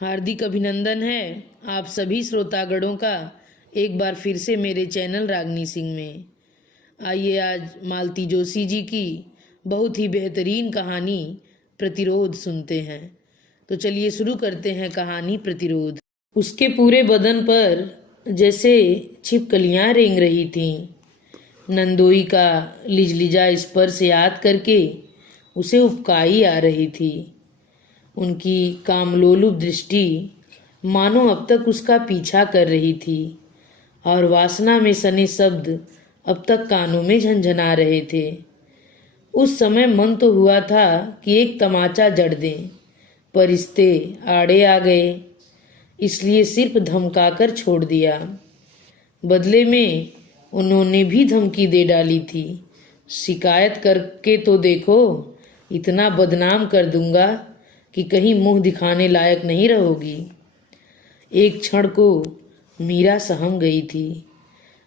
हार्दिक अभिनंदन है आप सभी श्रोतागणों का एक बार फिर से मेरे चैनल रागनी सिंह में। आइए आज मालती जोशी जी की बहुत ही बेहतरीन कहानी प्रतिरोध सुनते हैं। तो चलिए शुरू करते हैं कहानी प्रतिरोध। उसके पूरे बदन पर जैसे छिपकलियां रेंग रही थीं। नंदोई का लिजलिजा स्पर्श याद करके उसे उबकाई आ रही थी। उनकी कामलोलुप दृष्टि मानो अब तक उसका पीछा कर रही थी और वासना में सने शब्द अब तक कानों में झंझना रहे थे। उस समय मन तो हुआ था कि एक तमाचा जड़ दें, पर रिश्ते आड़े आ गए, इसलिए सिर्फ धमकाकर छोड़ दिया। बदले में उन्होंने भी धमकी दे डाली थी, शिकायत करके तो देखो, इतना बदनाम कर दूंगा कि कहीं मुंह दिखाने लायक नहीं रहोगी। एक क्षण को मीरा सहम गई थी।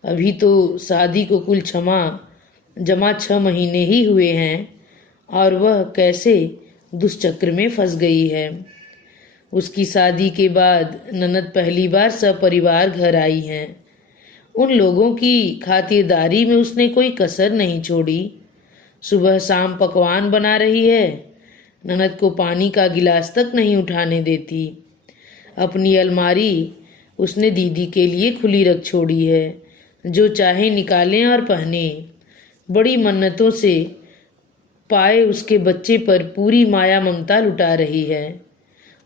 अभी तो शादी को कुल जमा 6 महीने ही हुए हैं और वह कैसे दुष्चक्र में फंस गई है। उसकी शादी के बाद ननद पहली बार सपरिवार घर आई हैं। उन लोगों की खातिरदारी में उसने कोई कसर नहीं छोड़ी। सुबह शाम पकवान बना रही है, ननद को पानी का गिलास तक नहीं उठाने देती। अपनी अलमारी उसने दीदी के लिए खुली रख छोड़ी है, जो चाहे निकालें और पहने। बड़ी मन्नतों से पाए उसके बच्चे पर पूरी माया ममता लुटा रही है।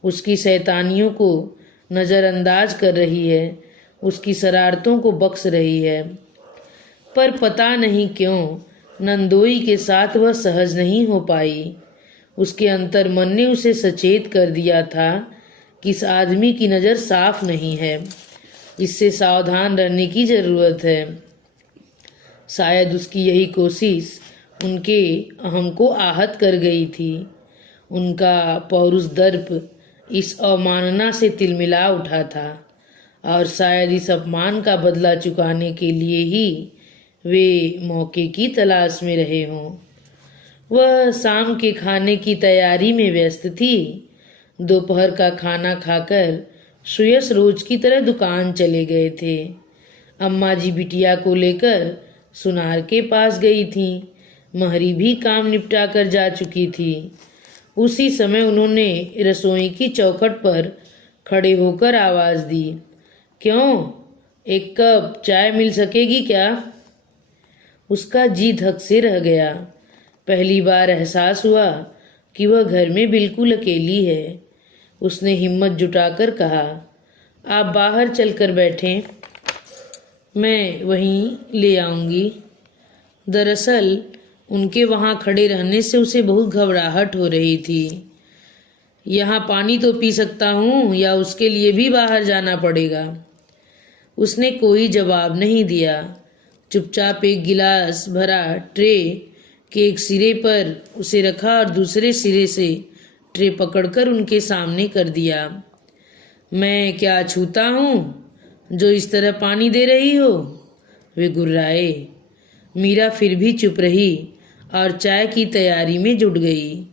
उसकी शैतानियों को नज़रअंदाज कर रही है, उसकी शरारतों को बख्श रही है। पर पता नहीं क्यों नंदोई के साथ वह सहज नहीं हो पाई। उसके अंतर मन ने उसे सचेत कर दिया था कि इस आदमी की नज़र साफ नहीं है, इससे सावधान रहने की जरूरत है। शायद उसकी यही कोशिश उनके अहम को आहत कर गई थी। उनका पौरुष दर्प इस अवमानना से तिलमिला उठा था और शायद इस अपमान का बदला चुकाने के लिए ही वे मौके की तलाश में रहे हों। वह शाम के खाने की तैयारी में व्यस्त थी। दोपहर का खाना खाकर सुयश रोज की तरह दुकान चले गए थे। अम्मा जी बिटिया को लेकर सुनार के पास गई थी। महरी भी काम निपटा कर जा चुकी थी। उसी समय उन्होंने रसोई की चौखट पर खड़े होकर आवाज दी, क्यों, एक कप चाय मिल सकेगी क्या? उसका जी धक से रह गया। पहली बार एहसास हुआ कि वह घर में बिल्कुल अकेली है। उसने हिम्मत जुटाकर कहा, आप बाहर चलकर बैठें, मैं वहीं ले आऊंगी। दरअसल उनके वहाँ खड़े रहने से उसे बहुत घबराहट हो रही थी। यहाँ पानी तो पी सकता हूँ या उसके लिए भी बाहर जाना पड़ेगा? उसने कोई जवाब नहीं दिया। चुपचाप एक गिलास भरा ट्रे के एक सिरे पर उसे रखा और दूसरे सिरे से ट्रे पकड़कर उनके सामने कर दिया। मैं क्या छूता हूँ जो इस तरह पानी दे रही हो? वे गुर्राए। मीरा फिर भी चुप रही और चाय की तैयारी में जुट गई।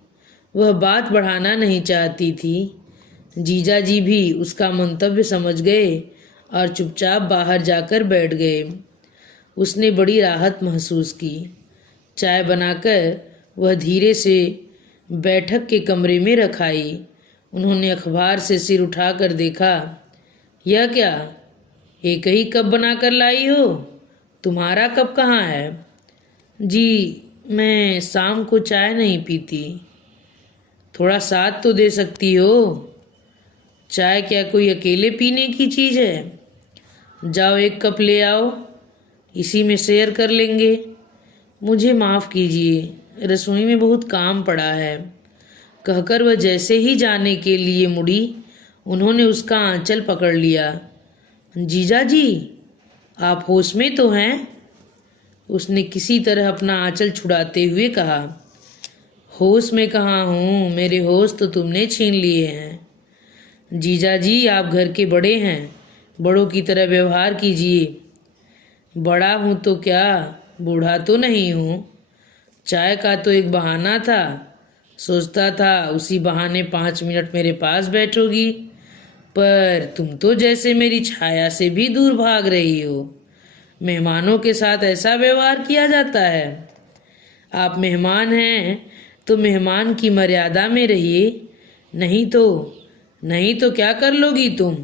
वह बात बढ़ाना नहीं चाहती थी। जीजा जी भी उसका मंतव्य समझ गए और चुपचाप बाहर जाकर बैठ गए। उसने बड़ी राहत महसूस की। चाय बनाकर वह धीरे से बैठक के कमरे में रखाई। उन्होंने अखबार से सिर उठाकर देखा। यह क्या, एक ही कप बनाकर लाई हो? तुम्हारा कप कहाँ है? जी, मैं शाम को चाय नहीं पीती। थोड़ा साथ तो दे सकती हो। चाय क्या कोई अकेले पीने की चीज़ है? जाओ एक कप ले आओ, इसी में शेयर कर लेंगे। मुझे माफ़ कीजिए, रसोई में बहुत काम पड़ा है। कहकर वह जैसे ही जाने के लिए मुड़ी, उन्होंने उसका आंचल पकड़ लिया। जीजा जी, आप होश में तो हैं? उसने किसी तरह अपना आंचल छुड़ाते हुए कहा। होश में कहाँ हूँ, मेरे होश तो तुमने छीन लिए हैं। जीजा जी, आप घर के बड़े हैं, बड़ों की तरह व्यवहार कीजिए। बड़ा हूँ तो क्या, बूढ़ा तो नहीं हूँ। चाय का तो एक बहाना था, सोचता था उसी बहाने 5 मिनट मेरे पास बैठोगी पर तुम तो जैसे मेरी छाया से भी दूर भाग रही हो। मेहमानों के साथ ऐसा व्यवहार किया जाता है? आप मेहमान हैं तो मेहमान की मर्यादा में रहिए, नहीं तो क्या कर लोगी तुम?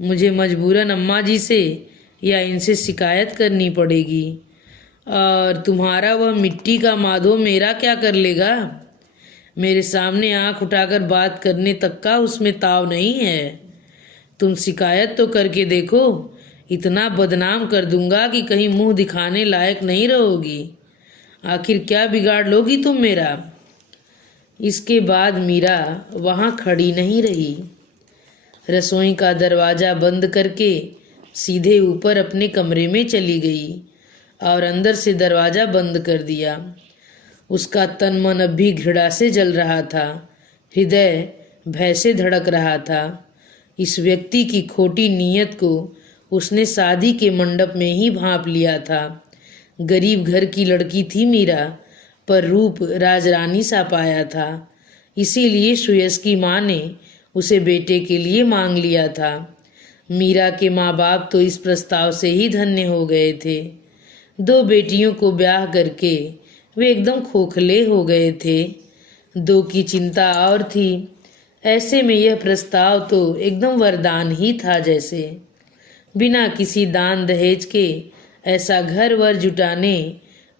मुझे मजबूरन अम्मा जी से या इनसे शिकायत करनी पड़ेगी। और तुम्हारा वह मिट्टी का माधो मेरा क्या कर लेगा? मेरे सामने आंख उठाकर बात करने तक का उसमें ताव नहीं है। तुम शिकायत तो करके देखो, इतना बदनाम कर दूंगा कि कहीं मुंह दिखाने लायक नहीं रहोगी। आखिर क्या बिगाड़ लोगी तुम मेरा? इसके बाद मीरा वहां खड़ी नहीं रही। रसोई का दरवाजा बंद करके सीधे ऊपर अपने कमरे में चली गई और अंदर से दरवाजा बंद कर दिया। उसका तन मन अब भी घृणा से जल रहा था, हृदय भय से धड़क रहा था। इस व्यक्ति की खोटी नीयत को उसने शादी के मंडप में ही भांप लिया था। गरीब घर की लड़की थी मीरा, पर रूप राजरानी सा पाया था। इसीलिए सुयश की माँ ने उसे बेटे के लिए मांग लिया था। मीरा के माँ बाप तो इस प्रस्ताव से ही धन्य हो गए थे। 2 बेटियों को ब्याह करके वे एकदम खोखले हो गए थे। 2 की चिंता और थी। ऐसे में यह प्रस्ताव तो एकदम वरदान ही था जैसे। बिना किसी दान दहेज के ऐसा घर वर जुटाने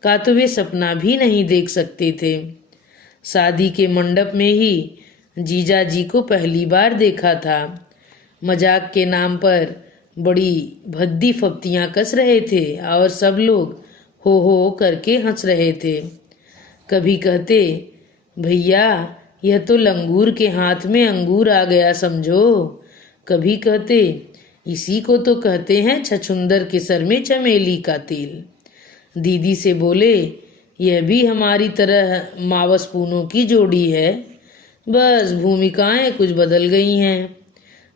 का तो वे सपना भी नहीं देख सकते थे। शादी के मंडप में ही जीजा जी को पहली बार देखा था। मजाक के नाम पर बड़ी भद्दी फप्तियां कस रहे थे और सब लोग हो करके हंस रहे थे। कभी कहते, भैया यह तो लंगूर के हाथ में अंगूर आ गया समझो। कभी कहते, इसी को तो कहते हैं छछुंदर के सर में चमेली का तेल। दीदी से बोले, यह भी हमारी तरह मावस पूनों की जोड़ी है, बस भूमिकाएं कुछ बदल गई हैं।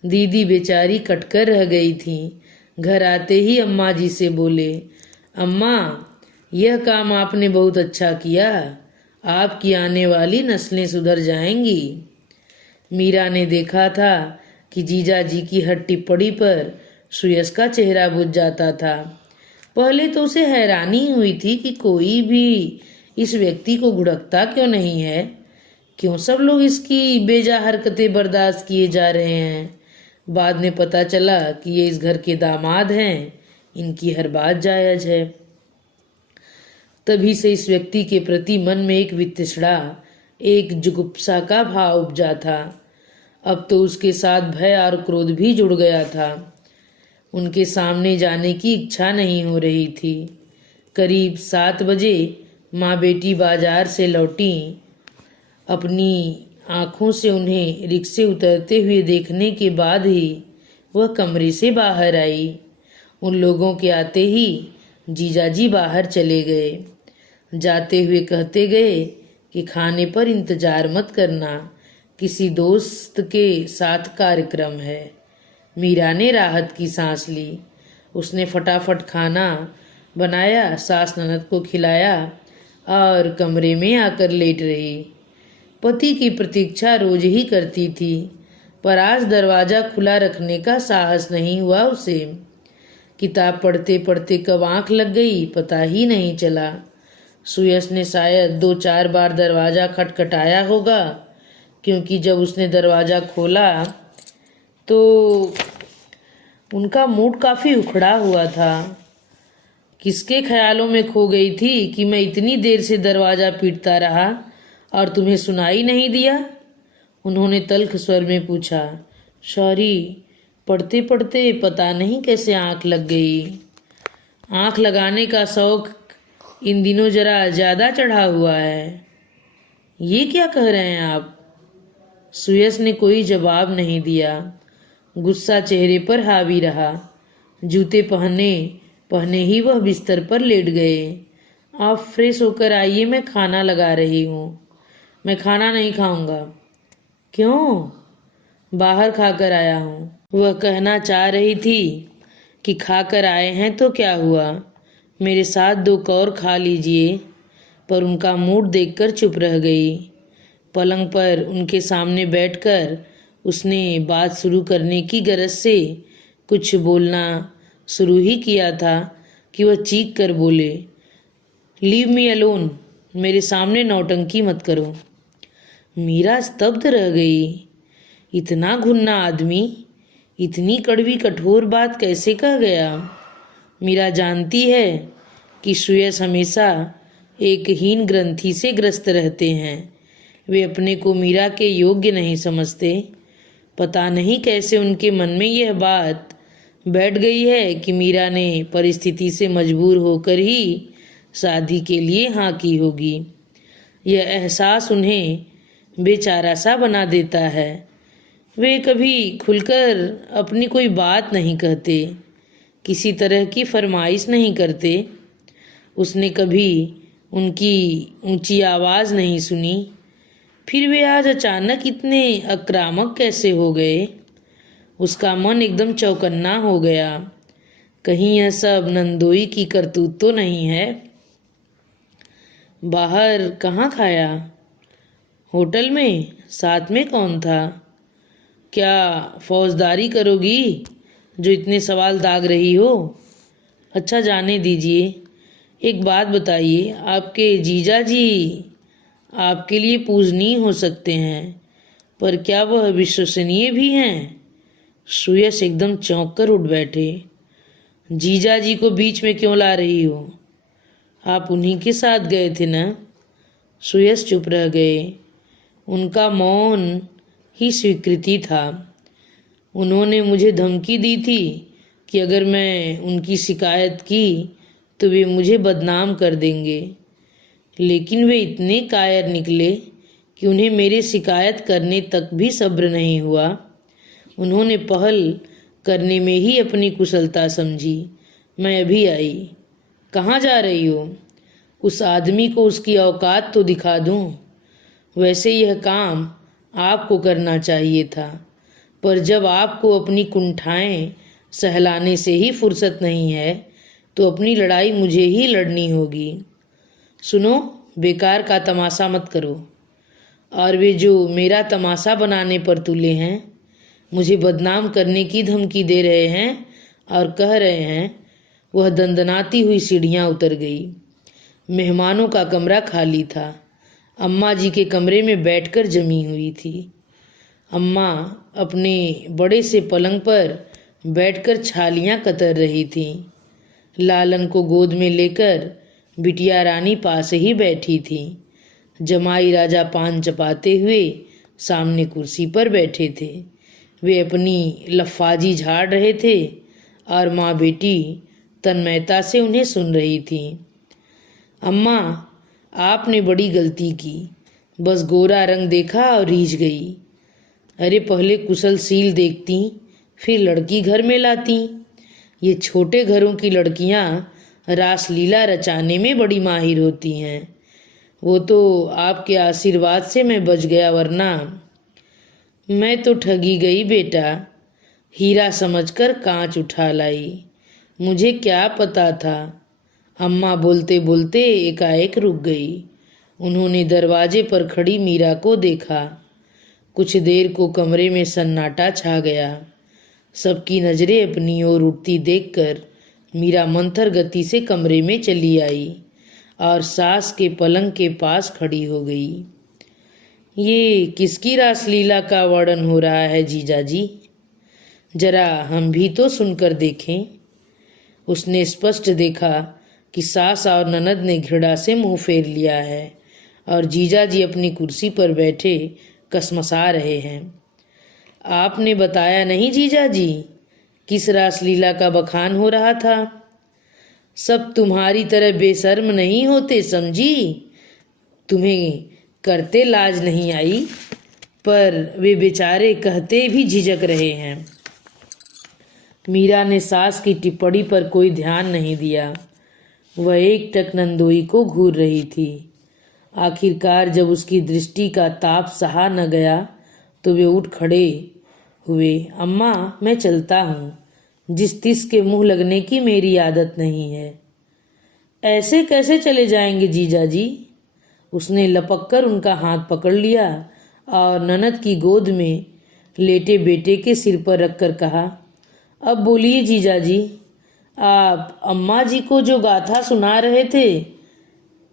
दीदी बेचारी कटकर रह गई थी। घर आते ही अम्मा जी से बोले, अम्मा यह काम आपने बहुत अच्छा किया, आपकी आने वाली नस्लें सुधर जाएंगी। मीरा ने देखा था कि जीजा जी की हर टिप्पणी पर सुयश का चेहरा बुझ जाता था। पहले तो उसे हैरानी हुई थी कि कोई भी इस व्यक्ति को घुड़कता क्यों नहीं है, क्यों सब लोग इसकी बेजा हरकतें बर्दाश्त किए जा रहे हैं। बाद में पता चला कि ये इस घर के दामाद हैं, इनकी हर बात जायज है। तभी से इस व्यक्ति के प्रति मन में एक वितृष्णा, एक जुगुप्सा का भाव उपजा था। अब तो उसके साथ भय और क्रोध भी जुड़ गया था। उनके सामने जाने की इच्छा नहीं हो रही थी। करीब 7 बजे माँ बेटी बाजार से लौटी। अपनी आंखों से उन्हें रिक्शे उतरते हुए देखने के बाद ही वह कमरे से बाहर आई। उन लोगों के आते ही जीजाजी बाहर चले गए। जाते हुए कहते गए कि खाने पर इंतजार मत करना, किसी दोस्त के साथ कार्यक्रम है। मीरा ने राहत की सांस ली। उसने फटाफट खाना बनाया, सास ननद को खिलाया और कमरे में आकर लेट रही। पति की प्रतीक्षा रोज ही करती थी, पर आज दरवाजा खुला रखने का साहस नहीं हुआ उसे। किताब पढ़ते पढ़ते कब आंख लग गई पता ही नहीं चला। सुयश ने शायद 2-4 बार दरवाजा खटखटाया होगा, क्योंकि जब उसने दरवाजा खोला तो उनका मूड काफी उखड़ा हुआ था। किसके ख्यालों में खो गई थी कि मैं इतनी देर से दरवाजा पीटता रहा और तुम्हें सुनाई नहीं दिया? उन्होंने तल्ख स्वर में पूछा। सॉरी, पढ़ते पढ़ते पता नहीं कैसे आंख लग गई। आंख लगाने का शौक इन दिनों जरा ज्यादा चढ़ा हुआ है। ये क्या कह रहे हैं आप? सुयश ने कोई जवाब नहीं दिया। गुस्सा चेहरे पर हावी रहा। जूते पहने ही वह बिस्तर पर लेट गए। आप फ्रेश होकर आइए, मैं खाना लगा रही हूँ। मैं खाना नहीं खाऊंगा। क्यों? बाहर खाकर आया हूँ। वह कहना चाह रही थी कि खाकर आए हैं तो क्या हुआ, मेरे साथ 2 कौर खा लीजिए, पर उनका मूड देखकर चुप रह गई। पलंग पर उनके सामने बैठकर उसने बात शुरू करने की गरज से कुछ बोलना शुरू ही किया था कि वह चीख कर बोले, लीव मी अलोन, मेरे सामने नौटंकी मत करो। मीरा स्तब्ध रह गई। इतना घुन्ना आदमी इतनी कड़वी कठोर बात कैसे कह गया? मीरा जानती है कि सुयश हमेशा एक हीन ग्रंथि से ग्रस्त रहते हैं। वे अपने को मीरा के योग्य नहीं समझते। पता नहीं कैसे उनके मन में यह बात बैठ गई है कि मीरा ने परिस्थिति से मजबूर होकर ही शादी के लिए हाँ की होगी। यह एहसास उन्हें बेचारा सा बना देता है। वे कभी खुलकर अपनी कोई बात नहीं कहते, किसी तरह की फरमाइश नहीं करते। उसने कभी उनकी ऊंची आवाज़ नहीं सुनी, फिर वे आज अचानक इतने आक्रामक कैसे हो गए? उसका मन एकदम चौकन्ना हो गया। कहीं यह सब नंदोई की करतूत तो नहीं है? बाहर कहाँ खाया? होटल में? साथ में कौन था? क्या फौजदारी करोगी जो इतने सवाल दाग रही हो? अच्छा जाने दीजिए। एक बात बताइए, आपके जीजा जी आपके लिए पूजनीय हो सकते हैं, पर क्या वह विश्वसनीय भी हैं? सुयश एकदम चौंक कर उठ बैठे। जीजा जी को बीच में क्यों ला रही हो? आप उन्हीं के साथ गए थे ना? सुयश चुप रह गए। उनका मौन ही स्वीकृति था। उन्होंने मुझे धमकी दी थी कि अगर मैं उनकी शिकायत की तो वे मुझे बदनाम कर देंगे, लेकिन वे इतने कायर निकले कि उन्हें मेरे शिकायत करने तक भी सब्र नहीं हुआ। उन्होंने पहल करने में ही अपनी कुशलता समझी। मैं अभी आई। कहाँ जा रही हो? उस आदमी को उसकी औकात तो दिखा दूं। वैसे यह काम आपको करना चाहिए था, पर जब आपको अपनी कुंठाएं सहलाने से ही फुर्सत नहीं है तो अपनी लड़ाई मुझे ही लड़नी होगी। सुनो, बेकार का तमाशा मत करो। और वे जो मेरा तमाशा बनाने पर तुले हैं, मुझे बदनाम करने की धमकी दे रहे हैं और कह रहे हैं। वह दंदनाती हुई सीढ़ियाँ उतर गई। मेहमानों का कमरा खाली था। अम्मा जी के कमरे में बैठकर जमी हुई थी। अम्मा अपने बड़े से पलंग पर बैठकर छालियाँ कतर रही थीं। लालन को गोद में लेकर बिटिया रानी पास ही बैठी थी। जमाई राजा पान चपाते हुए सामने कुर्सी पर बैठे थे। वे अपनी लफाजी झाड़ रहे थे और माँ बेटी तन्मयता से उन्हें सुन रही थी। अम्मा, आपने बड़ी गलती की। बस गोरा रंग देखा और रीझ गई। अरे पहले कुशलशील देखती, फिर लड़की घर में लाती। ये छोटे घरों की लड़कियां रासलीला रचाने में बड़ी माहिर होती हैं। वो तो आपके आशीर्वाद से मैं बच गया, वरना मैं तो ठगी गई बेटा। हीरा समझकर कांच उठा लाई। मुझे क्या पता था? अम्मा बोलते बोलते एकाएक रुक गई। उन्होंने दरवाजे पर खड़ी मीरा को देखा। कुछ देर को कमरे में सन्नाटा छा गया। सबकी नजरें अपनी ओर उठती देखकर मीरा मंथर गति से कमरे में चली आई और सास के पलंग के पास खड़ी हो गई। ये किसकी रासलीला का वर्णन हो रहा है जीजाजी? जरा हम भी तो सुनकर देखें। उसने स्पष्ट देखा कि सास और ननद ने घृणा से मुंह फेर लिया है और जीजाजी अपनी कुर्सी पर बैठे कसमसा रहे हैं। आपने बताया नहीं जीजाजी, किस रासलीला का बखान हो रहा था? सब तुम्हारी तरह बेशर्म नहीं होते समझी। तुम्हें करते लाज नहीं आई, पर वे बेचारे कहते भी झिझक रहे हैं। मीरा ने सास की टिप्पणी पर कोई ध्यान नहीं दिया। वह एकटक नंदोई को घूर रही थी। आखिरकार जब उसकी दृष्टि का ताप सहा न गया तो वे उठ खड़े हुए। अम्मा, मैं चलता हूँ। जिस तिस के मुंह लगने की मेरी आदत नहीं है। ऐसे कैसे चले जाएंगे जीजाजी? उसने लपक कर उनका हाथ पकड़ लिया और ननद की गोद में लेटे बेटे के सिर पर रखकर कहा, अब बोलिए जीजा जी, आप अम्मा जी को जो गाथा सुना रहे थे,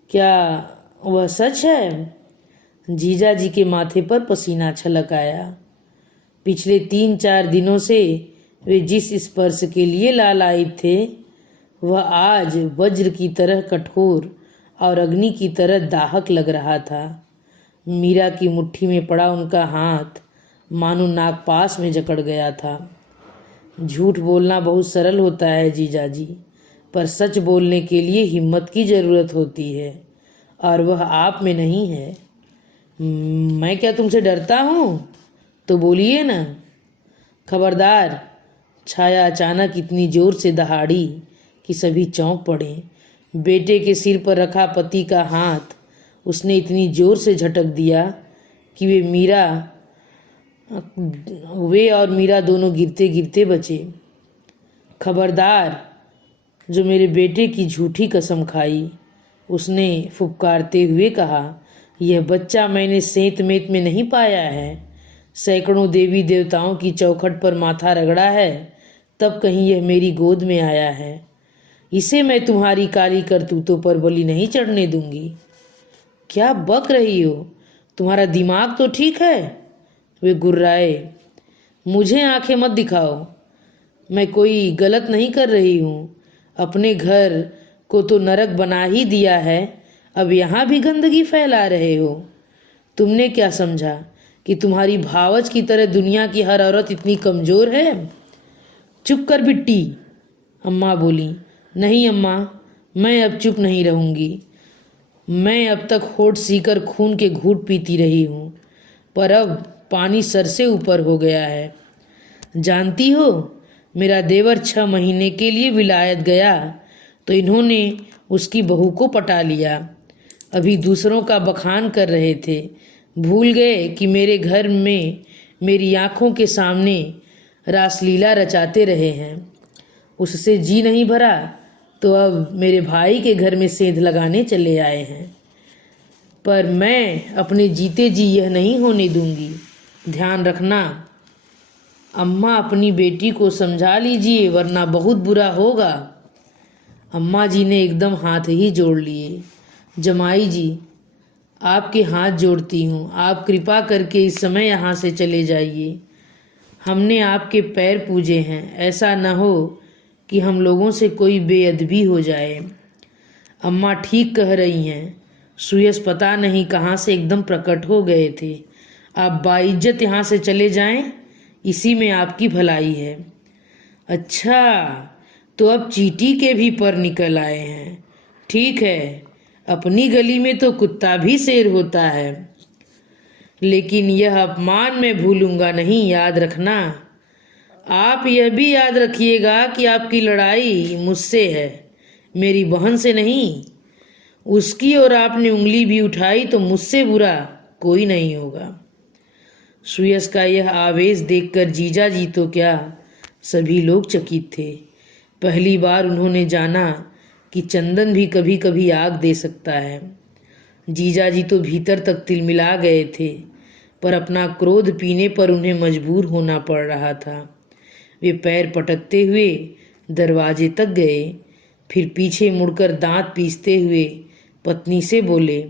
क्या वह सच है? जीजा जी के माथे पर पसीना छलक आया। पिछले 3-4 दिनों से वे जिस स्पर्श के लिए लालायित थे, वह आज वज्र की तरह कठोर और अग्नि की तरह दाहक लग रहा था। मीरा की मुट्ठी में पड़ा उनका हाथ मानो नागपाश में जकड़ गया था। झूठ बोलना बहुत सरल होता है जीजा जी, पर सच बोलने के लिए हिम्मत की जरूरत होती है, और वह आप में नहीं है। मैं क्या तुमसे डरता हूँ? तो बोलिए ना। खबरदार। छाया अचानक इतनी जोर से दहाड़ी कि सभी चौंक पड़े। बेटे के सिर पर रखा पति का हाथ उसने इतनी जोर से झटक दिया कि वे और मीरा दोनों गिरते गिरते बचे। खबरदार जो मेरे बेटे की झूठी कसम खाई, उसने फुफकारते हुए कहा, यह बच्चा मैंने सेंत मेत में नहीं पाया है। सैकड़ों देवी देवताओं की चौखट पर माथा रगड़ा है, तब कहीं यह मेरी गोद में आया है। इसे मैं तुम्हारी काली करतूतों पर बलि नहीं चढ़ने दूंगी। क्या बक रही हो? तुम्हारा दिमाग तो ठीक है? वे गुर्राए। मुझे आंखें मत दिखाओ, मैं कोई गलत नहीं कर रही हूँ। अपने घर को तो नरक बना ही दिया है, अब यहाँ भी गंदगी फैला रहे हो। तुमने क्या समझा कि तुम्हारी भावज की तरह दुनिया की हर औरत इतनी कमजोर है? चुप कर बिट्टी, अम्मा बोली। नहीं अम्मा, मैं अब चुप नहीं रहूंगी। मैं अब तक होठ सीकर खून के घूंट पीती रही हूँ, पर अब पानी सर से ऊपर हो गया है। जानती हो, मेरा देवर 6 महीने के लिए विलायत गया तो इन्होंने उसकी बहू को पटा लिया। अभी दूसरों का बखान कर रहे थे, भूल गए कि मेरे घर में मेरी आंखों के सामने रासलीला रचाते रहे हैं। उससे जी नहीं भरा तो अब मेरे भाई के घर में सेंध लगाने चले आए हैं। पर मैं अपने जीते जी यह नहीं होने दूंगी। ध्यान रखना। अम्मा, अपनी बेटी को समझा लीजिए, वरना बहुत बुरा होगा। अम्मा जी ने एकदम हाथ ही जोड़ लिए। जमाई जी, आपके हाथ जोड़ती हूँ, आप कृपा करके इस समय यहाँ से चले जाइए। हमने आपके पैर पूजे हैं, ऐसा न हो कि हम लोगों से कोई बेअदबी हो जाए। अम्मा ठीक कह रही हैं। सुयश पता नहीं कहाँ से एकदम प्रकट हो गए थे। आप बाइज्जत यहाँ से चले जाएं, इसी में आपकी भलाई है। अच्छा, तो अब चींटी के भी पर निकल आए हैं। ठीक है, अपनी गली में तो कुत्ता भी शेर होता है, लेकिन यह अपमान मैं भूलूंगा नहीं, याद रखना। आप यह भी याद रखिएगा कि आपकी लड़ाई मुझसे है, मेरी बहन से नहीं। उसकी और आपने उंगली भी उठाई तो मुझसे बुरा कोई नहीं होगा। सुयश का यह आवेश देखकर जीजा जी तो क्या, सभी लोग चकित थे। पहली बार उन्होंने जाना कि चंदन भी कभी कभी आग दे सकता है। जीजा जी तो भीतर तक तिलमिला गए थे, पर अपना क्रोध पीने पर उन्हें मजबूर होना पड़ रहा था। वे पैर पटकते हुए दरवाजे तक गए, फिर पीछे मुड़कर दांत पीसते हुए पत्नी से बोले,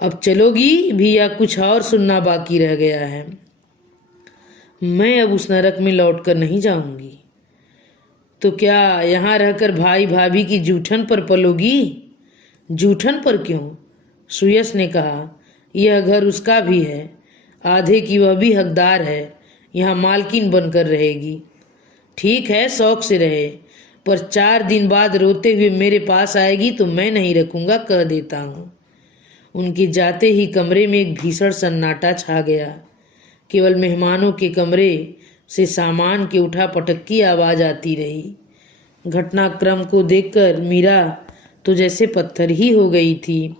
अब चलोगी भी या कुछ और सुनना बाकी रह गया है? मैं अब उस नरक में लौटकर नहीं जाऊंगी। तो क्या यहाँ रहकर भाई भाभी की जूठन पर पलोगी? जूठन पर क्यों? सुयश ने कहा, यह घर उसका भी है, आधे की वह भी हकदार है, यहाँ मालकिन बनकर रहेगी। ठीक है, शौक से रहे, पर 4 दिन बाद रोते हुए मेरे पास आएगी तो मैं नहीं रखूंगा, कह देता हूँ। उनके जाते ही कमरे में एक भीषण सन्नाटा छा गया। केवल मेहमानों के कमरे से सामान के उठा पटक की आवाज़ आती रही। घटनाक्रम को देखकर मीरा तो जैसे पत्थर ही हो गई थी।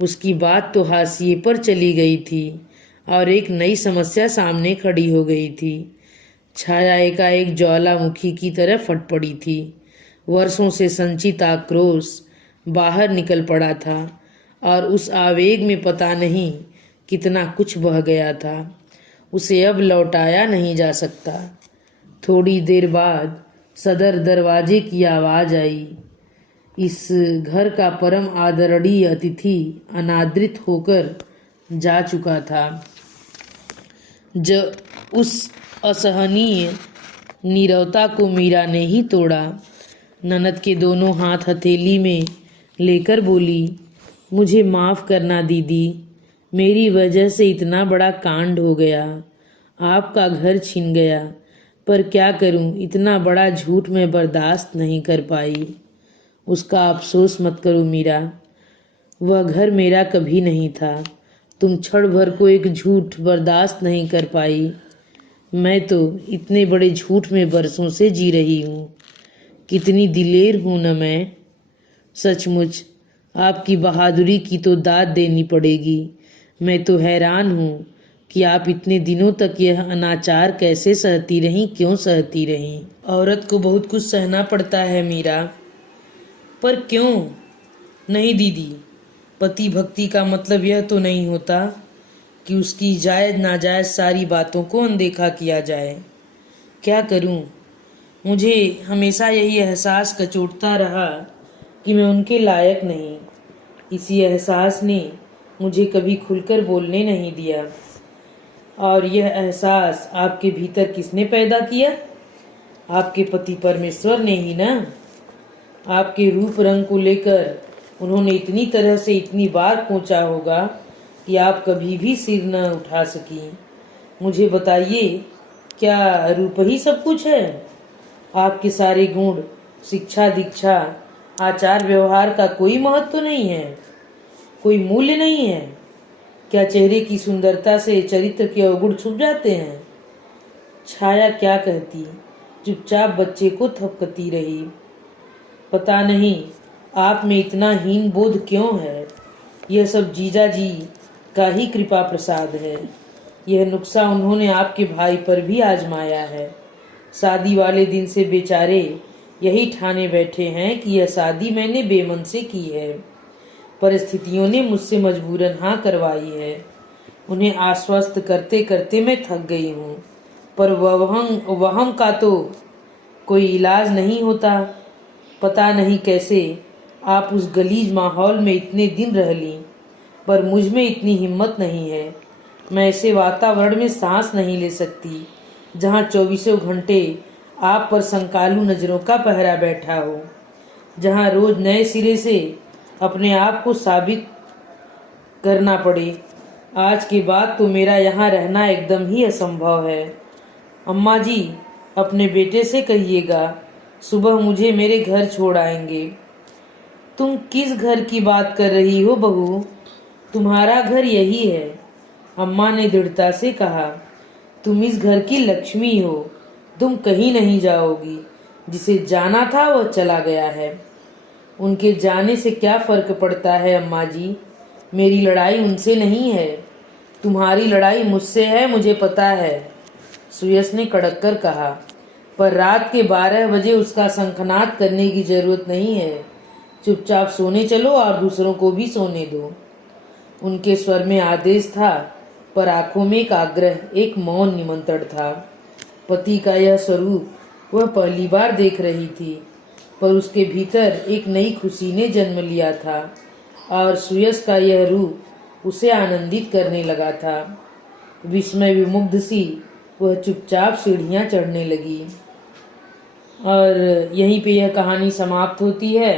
उसकी बात तो हाशिए पर चली गई थी और एक नई समस्या सामने खड़ी हो गई थी। छाया एकाएक ज्वालामुखी की तरह फट पड़ी थी। वर्षों से संचित आक्रोश बाहर निकल पड़ा था और उस आवेग में पता नहीं कितना कुछ बह गया था। उसे अब लौटाया नहीं जा सकता। थोड़ी देर बाद सदर दरवाजे की आवाज आई। इस घर का परम आदरणीय अतिथि अनादृत होकर जा चुका था। जब उस असहनीय नीरवता को मीरा ने ही तोड़ा। ननद के दोनों हाथ हथेली में लेकर बोली, मुझे माफ़ करना दीदी, मेरी वजह से इतना बड़ा कांड हो गया, आपका घर छिन गया, पर क्या करूं, इतना बड़ा झूठ मैं बर्दाश्त नहीं कर पाई। उसका अफसोस मत करो मीरा, वह घर मेरा कभी नहीं था। तुम क्षण भर को एक झूठ बर्दाश्त नहीं कर पाई। मैं तो इतने बड़े झूठ में बरसों से जी रही हूँ। कितनी दिलेर हूँ न मैं। सचमुच आपकी बहादुरी की तो दाद देनी पड़ेगी। मैं तो हैरान हूँ कि आप इतने दिनों तक यह अनाचार कैसे सहती रहीं, क्यों सहती रहीं। औरत को बहुत कुछ सहना पड़ता है मीरा, पर क्यों? नहीं दीदी, पति भक्ति का मतलब यह तो नहीं होता कि उसकी जायज़ नाजायज़ सारी बातों को अनदेखा किया जाए। क्या करूं? मुझे हमेशा यही एहसास कचोटता रहा कि मैं उनके लायक नहीं। इसी एहसास ने मुझे कभी खुलकर बोलने नहीं दिया। और यह एहसास आपके भीतर किसने पैदा किया? आपके पति परमेश्वर ने ही ना। आपके रूप रंग को लेकर उन्होंने इतनी तरह से इतनी बार कोंचा होगा कि आप कभी भी सिर न उठा सकी। मुझे बताइए, क्या रूप ही सब कुछ है? आपके सारे गुण, शिक्षा दीक्षा, आचार व्यवहार का कोई महत्व तो नहीं है, कोई मूल्य नहीं है? क्या चेहरे की सुंदरता से चरित्र के अवगुण छुप जाते हैं? छाया क्या कहती, चुपचाप बच्चे को थपकती रही। पता नहीं आप में इतना हीन बोध क्यों है। यह सब जीजा जी का ही कृपा प्रसाद है। यह नुक्सा उन्होंने आपके भाई पर भी आजमाया है। शादी वाले दिन से बेचारे यही ठाने बैठे हैं कि यह शादी मैंने बेमन से की है। परिस्थितियों ने मुझसे मजबूरन हाँ करवाई है। उन्हें आश्वस्त करते करते मैं थक गई हूँ, पर वहम का तो कोई इलाज नहीं होता। पता नहीं कैसे आप उस गलीज माहौल में इतने दिन रह लीं, पर मुझ में इतनी हिम्मत नहीं है। मैं ऐसे वातावरण में सांस नहीं ले सकती जहाँ 24 घंटे आप पर संकालू नज़रों का पहरा बैठा हो, जहाँ रोज नए सिरे से अपने आप को साबित करना पड़े। आज के बाद तो मेरा यहाँ रहना एकदम ही असंभव है। अम्मा जी, अपने बेटे से कहिएगा सुबह मुझे मेरे घर छोड़ आएंगे। तुम किस घर की बात कर रही हो बहू? तुम्हारा घर यही है, अम्मा ने दृढ़ता से कहा। तुम इस घर की लक्ष्मी हो, तुम कहीं नहीं जाओगी। जिसे जाना था वह चला गया है। उनके जाने से क्या फर्क पड़ता है अम्मा जी? मेरी लड़ाई उनसे नहीं है, तुम्हारी लड़ाई मुझसे है, मुझे पता है, सुयस ने कड़क कर कहा। पर रात के 12 बजे उसका शंखनाद करने की जरूरत नहीं है। चुपचाप सोने चलो और दूसरों को भी सोने दो। उनके स्वर में आदेश था, पर आंखों में एक आग्रह, एक मौन निमंत्रण था। पति का यह स्वरूप वह पहली बार देख रही थी, पर उसके भीतर एक नई खुशी ने जन्म लिया था और सुयस का यह रूप उसे आनंदित करने लगा था। विस्मय विमुग्ध सी वह चुपचाप सीढ़ियां चढ़ने लगी। और यहीं पे यह कहानी समाप्त होती है।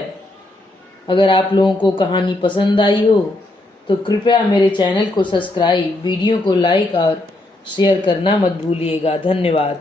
अगर आप लोगों को कहानी पसंद आई हो तो कृपया मेरे चैनल को सब्सक्राइब, वीडियो को लाइक और शेयर करना मत भूलिएगा। धन्यवाद।